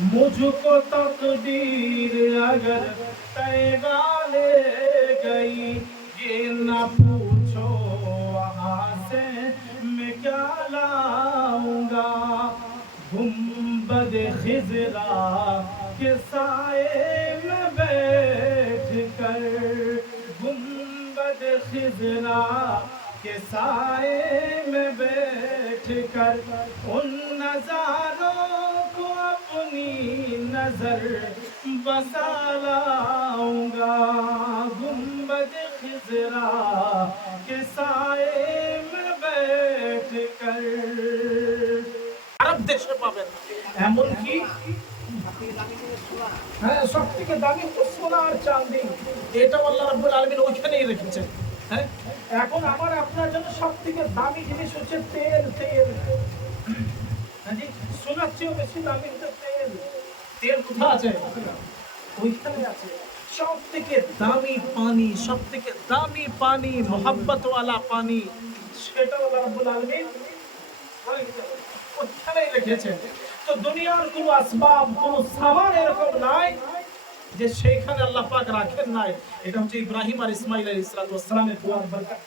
مجھ کو تقدیر اگر تے لے گئی یہ نہ پوچھو وہاں سے میں کیا لاؤں گا گنبد خزرا کے سائے میں بیٹھ کر گنبد خزرا کے سائے میں بیٹھ کر ان نظاروں अपनी नजर बसा लाऊंगा गुम्बद खिजरा के साए में बैठ कर আরব দেশে পাবেন এমনকি হ্যাঁ সব থেকে দামি তো সোনা আর চাঁদি এটা আল্লাহ রাব্বুল আলামিন ওইখানেই রেখেছেন হ্যাঁ এখন আমার আপনার জন্য সব থেকে দামি জিনিস হচ্ছে তেল তেল হ্যাঁ জি সোনার চেয়েও বেশি দামি হচ্ছে তেল কোথায় আছে? ওইখানে আছে। সব থেকে দামি পানি সব থেকে দামি পানি মোহাব্বত ওয়ালা পানি সেটা আল্লাহ রাব্বুল আলামিন ওখানেই রেখেছেন। তো দুনিয়ার কোনো আসবাব, কোনো সামান এরকম নাই যে সেইখানে আল্লাহ পাক রাখেন নাই। এটা হচ্ছে ইব্রাহিম আর ইসমাইল আলাইহিস সালাতু ওয়াসসালামের দুয়ার বরকত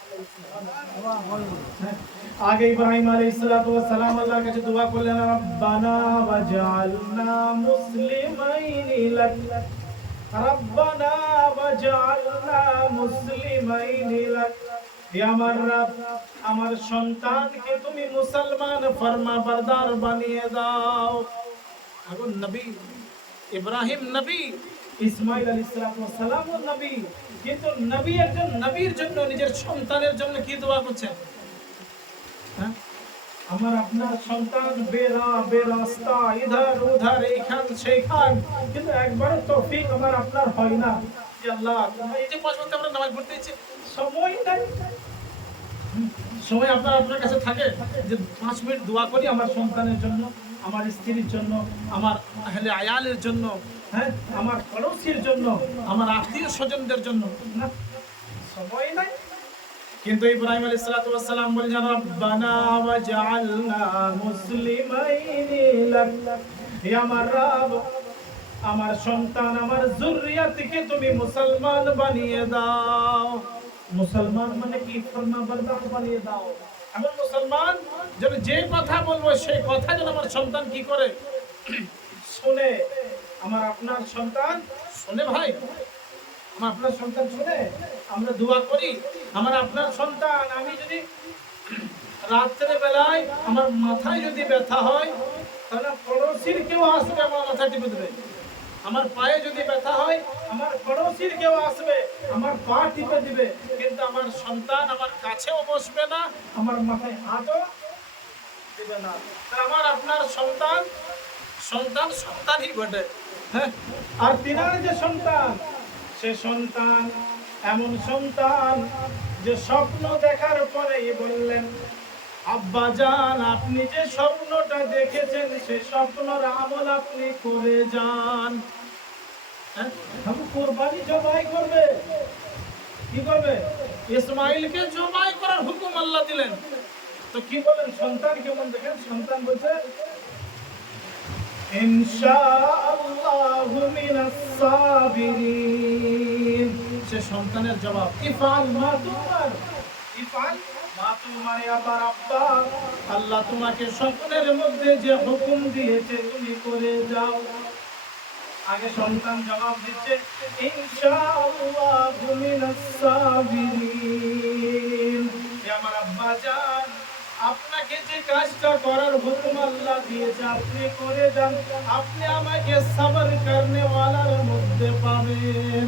আগে ইব্রাহিম আলাইহিস ওয়াসসালাম আল্লাহর কাছে দোয়া করলেন, রব্বানা মুসলিমাইনি লাক রব্বানা মুসলিমাইনি লাক হে আমার রব, আমার সন্তানকে তুমি মুসলমান ফরমা বরদার বানিয়ে দাও এখন নবী, ইব্রাহিম নবী, ইসমাইল সালাম নবী কিন্তু নবী একজন নবীর জন্য, নিজের সন্তানের জন্য কি দোয়া করছেন? আমার আপনার সন্তান বেরা, বেরাস্তা, ইধার উধার এইখান সেইখান। কিন্তু একবারও তৌফিক আমার আপনার হয় না। এই যে পাঁচ আমরা নামাজ সময় নাই। সময় আপনার আপনার কাছে থাকে যে পাঁচ মিনিট দোয়া করি আমার সন্তানের জন্য, আমার স্ত্রীর জন্য, আমার আয়ালের জন্য হ্যাঁ আমার পড়োশির জন্য, আমার আত্মীয় স্বজনদের জন্য। না, সময় নাই। কিন্তু ইব্রাহিম আলাইহিস সালাতু ওয়াস সালাম বলেন রব্বানা ওয়াজআলনা মুসলিমাইনি লাক। হে আমার রব, আমার সন্তান, আমার জুরিয়াতকে তুমি মুসলমান বানিয়ে দাও। মুসলমান মানে কি? ফরমা বানিয়ে দাও। এমন মুসলমান, যেন যে কথা বলব, সেই কথা যেন আমার সন্তান কি করে? শুনে, আমার আপনার সন্তান, শুনে ভাই আমার আপনার সন্তান শুনে আমরা দোয়া করি, আমার আপনার সন্তান, আমি যদি রাত্রে বেলায় আমার মাথায় যদি ব্যথা হয়, তাহলে পড়োশির কেউ আসবে আমার মাথা টিপে দেবে। আমার পায়ে যদি ব্যথা হয়, আমার পড়োশির কেউ আসবে, আমার পা টিপে দিবে। কিন্তু আমার সন্তান আমার কাছেও বসবে না, আমার মাথায় হাতও দিবে না। আমার আপনার সন্তান সন্তান সন্তানই বটে হ্যাঁ? আর তিনার যে সন্তান সে সন্তান, এমন সন্তান যে স্বপ্ন দেখার পরেই বললেন, আব্বা যান আপনি যে স্বপ্নটা দেখেছেন, সে স্বপ্নর আমল আপনি করে যান। হ্যাঁ? কোরবানি জবাই করবে। কি করবে? ইসমাইলকে জবাই করার হুকুম আল্লাহ দিলেন। তো কি বলেন, সন্তান কেমন দেখেন? সন্তান বলছে, ইনশাআল্লাহু মিনাস সাবিরিন। সন্তানের জবাব, ইফাল মা তুমার ইফআল মা তুমার আবার আব্বা। আল্লাহ তোমাকে স্বপ্নের মধ্যে যে হুকুম দিয়েছে, তুমি করে যাও। আগে সন্তান জবাব দিচ্ছে, ইনশাআল্লাহু মিনাস সাবিরিন। হে আমার আব্বা জান আপনাকে যে কাজটা করার হুকুম আল্লাহ দিয়েছে, আপনি করে যান। আপনি আমাকে সবর করনে ওয়ালার মধ্যে পাবেন।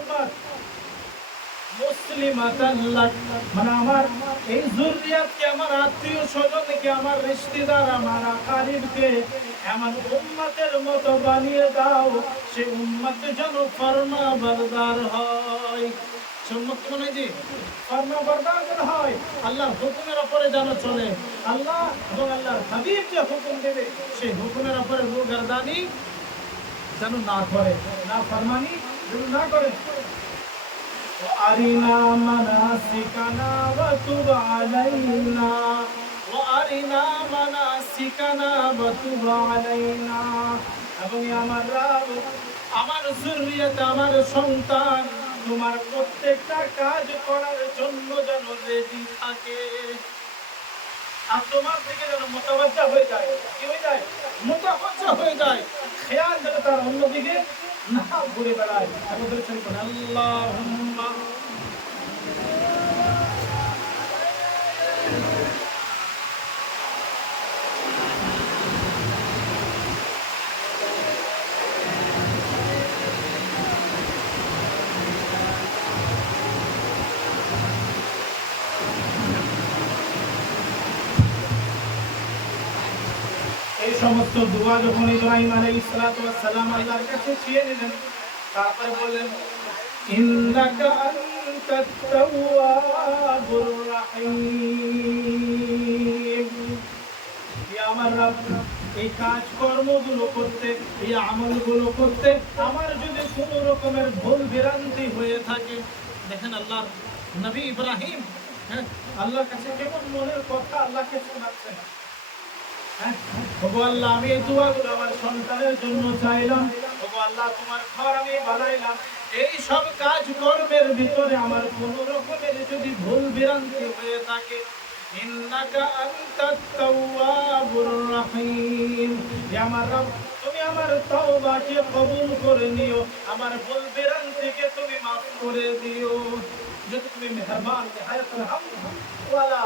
লাক মানে বরদার হয়। আল্লাহর হুকুমের ওপরে যেন চলে। আল্লাহ এবং আল্লাহর হাবিব যে হুকুম দেবে, সেই হুকুমের ওপরে রু গর্দানি যেন না করে, না ফরমানি, যেন না করে। وأرنا مناسكنا وتب علينا وأرنا مناسكنا وتب علينا এবং আমার রব আমার জুরিয়ত আমার সন্তান তোমার প্রত্যেকটা কাজ করার জন্য যেন রেডি থাকে আর তোমার থেকে যেন মোতাবাজ্জা হয়ে যায় কি হয়ে যায় মোতাবাজ্জা হয়ে যায় খেয়াল যেন তার অন্যদিকে না ঘুরে বেড়ায় আমাদের এই সমস্ত দোয়া যখন ইব্রাহিম সালাতু সালাম আল্লাহর কাছে চেয়ে নিলেন তারপরে বললেন এই কাজ কর্মগুলো করতে করতে আমার যদি কোনো রকমের ভুল ভ্রান্তি হয়ে থাকে, দেখেন আল্লাহর নবী ইব্রাহিম হ্যাঁ আল্লাহর কাছে কেমন মনের কথা আল্লাহকে শোনাচ্ছে হ্যাঁ? আল্লাহ, আমি আমার সন্তানের জন্য চাইলাম। আল্লাহ, তোমার ঘর আমি বানাইলাম। এই সব কাজ কর্মের ভিতরে আমার কোন রকমের যদি ভুল ভ্রান্তি হয়ে থাকে, ইন্নাকা তুমি মাফ করে দিও। যদি তুমি মেহেরবান ওয়ালা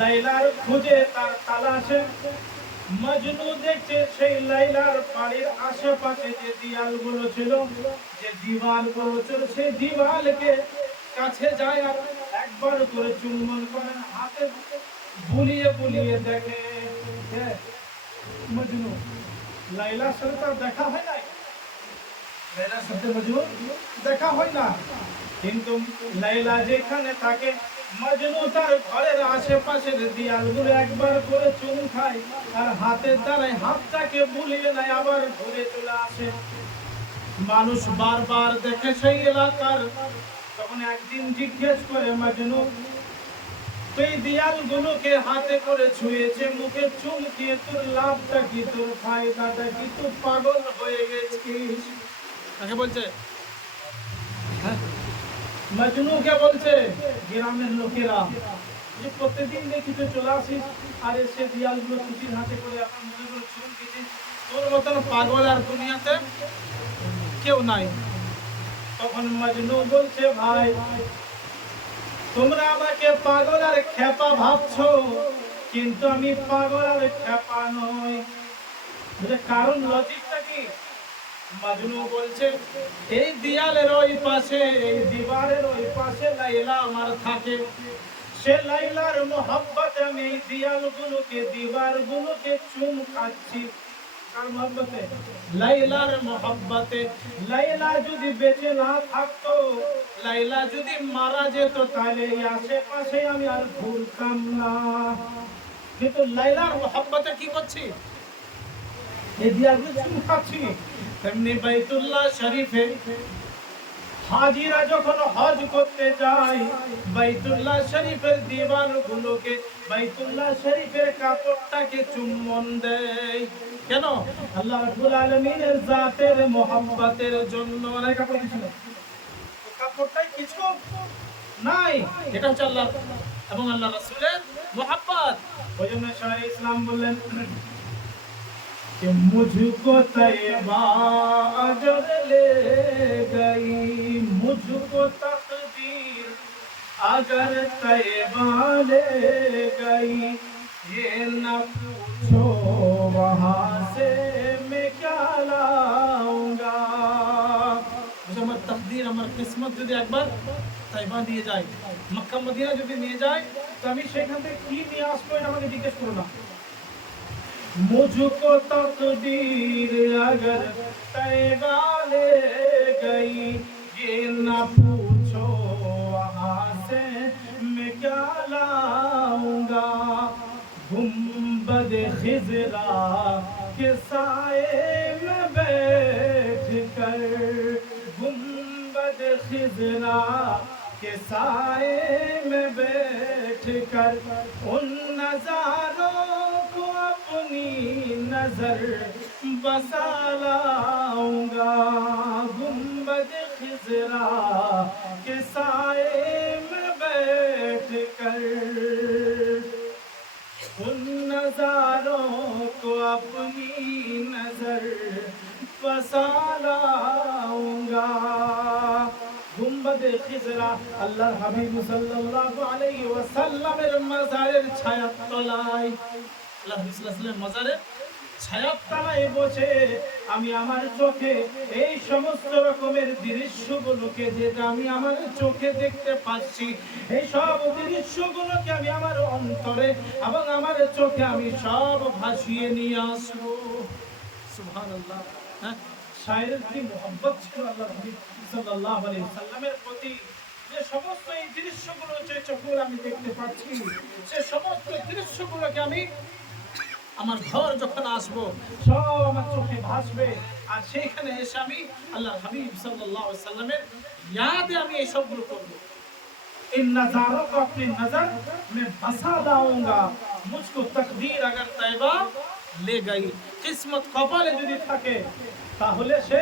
লাইলার খুঁজে তার তালাশে। মজনু দেখছে সেই লাইলার বাড়ির আশেপাশে যে দিয়ালগুলো ছিল, যে দিওয়ালগুলো ছিল, সেই দিওয়ালকে কাছে যায় আর একবার করে চুম্বন করেন হাতে বুলিয়ে বুলিয়ে দেখে। মজনু লাইলার সাথে তার দেখা হয় নাই? লাইলার সাথে মজনু দেখা হয় না? কিন্তু লাইলা যেখানে থাকে, মজনু তার ঘরের আশেপাশের একবার করে খায়, আর হাতের দ্বারাই হাতটাকে বুলিয়ে নেয়, আবার ঘুরে চলে আসে। মানুষ বারবার দেখে সেই এলাকার তখন একদিন জিজ্ঞেস করে মজনু, তুই দিয়ালগুলোকে হাতে করে ছুঁয়েছে, মুখে চুমকিয়ে তোর লাভটা কি? তোর ফায়দাটা কি তুই পাগল হয়ে গেছিস? কাকে বলছে? মজনুকে বলছে, গ্রামের লোকেরা, যে প্রত্যেকদিন দেখি তো চলে আসিস আর এসে দিয়ালগুলো ছুটির হাতে করে এখন মনে করে চুল তোর মতন পাগল আর দুনিয়াতে কেউ নাই। তখন মজনু বলছে, ভাই, তোমরা আমাকে পাগল আর খেপা ভাবছ, কিন্তু আমি পাগল আর খেপা নই। কারণ লজিকটা কি? মাজনু বলছে এই দিয়ালের ওই পাশে, এই দিবারের ওই পাশে লাইলা আমার থাকে। সে লাইলার মোহাব্বতে আমি এই দিয়ালগুলোকে, দিবারগুলোকে চুম খাচ্ছি। লাইলার লাইলা যদি বেঁচে না থাকতো, লাইলা যদি মারা যেত, তাহলে আশেপাশে আমি আর ঘুরতাম না। কিন্তু লাইলার মোহাব্বতে কি করছি? এই দিয়ালগুলো চুম খাচ্ছি। তেমনি বাইতুল্লাহ শরীফে হাজিরা যখন হজ করতে যায়, বাইতুল্লাহ শরীফের দিবালগুলোকে বাইতুল্লাহ শরীফের কাপড়টাকে চুম্বন দেয়। কেন? আল্লাহ রাব্বুল আলামিনের জাতের মোহাব্বতের জন্য অনেক কাপড় দিছিল কাপড়টাই কিছু নাই। এটা হচ্ছে আল্লাহ এবং আল্লাহ রাসূলের মোহাব্বত। ওই জন্য ইসলাম বললেন कि मुझको तैबा अजर ले गई मुझको तकदीर अगर तैबा ले गई ये न पूछो वहां से मैं क्या लाऊंगा বুঝে আমার তকদির আমার কিসমত যদি একবার তাইবা দিয়ে যায় মক্কা মদিনা যদি নিয়ে যায় তো আমি সেখান থেকে কি নিয়ে আসবো এটা আমাকে জিজ্ঞেস করো না مجھ کو تقدیر اگر لے گئی، یہ نہ پوچھو وہاں سے میں کیا لاؤں گا۔ گنبد خزرا کے سائے میں بیٹھ کر، گنبد خزرا کے سائے میں بیٹھ کر، ان نظاروں اپنی نظر بسا لاؤں گا۔ گنبد خزرا کے سائے میں بیٹھ کر۔ ان نظاروں کو اپنی نظر بسا لاؤں گا۔ گنبد خزرا اللہ حبیب صلی اللہ علیہ وسلم مزار چھایا تلائی۔ আমি আমার চোখে এই সমস্ত রকমের দৃশ্যগুলোকে যেটা আমি আমার চোখে দেখতে পাচ্ছি, এই সব দৃশ্যগুলোকে আমি আমার অন্তরে এবং আমার চোখে আমি সব ভাসিয়ে নিয়ে আসব। হ্যাঁ? যে সমস্ত যে চোখে আমি দেখতে পাচ্ছি, সে সমস্ত দৃশ্যগুলোকে আমি আমার ঘর যখন আসবো সব আমার চোখে ভাসবে আর সেইখানে এসে আমি আল্লাহ হাবিব সাল্লাল্লাহু আলাইহি সাল্লামের ইয়াদে আমি এই সবগুলো করব इन नजारों को अपनी नजर में बसा लाऊंगा मुझको तकदीर अगर तैबा ले गई किस्मत কপালে যদি থাকে তাহলে সে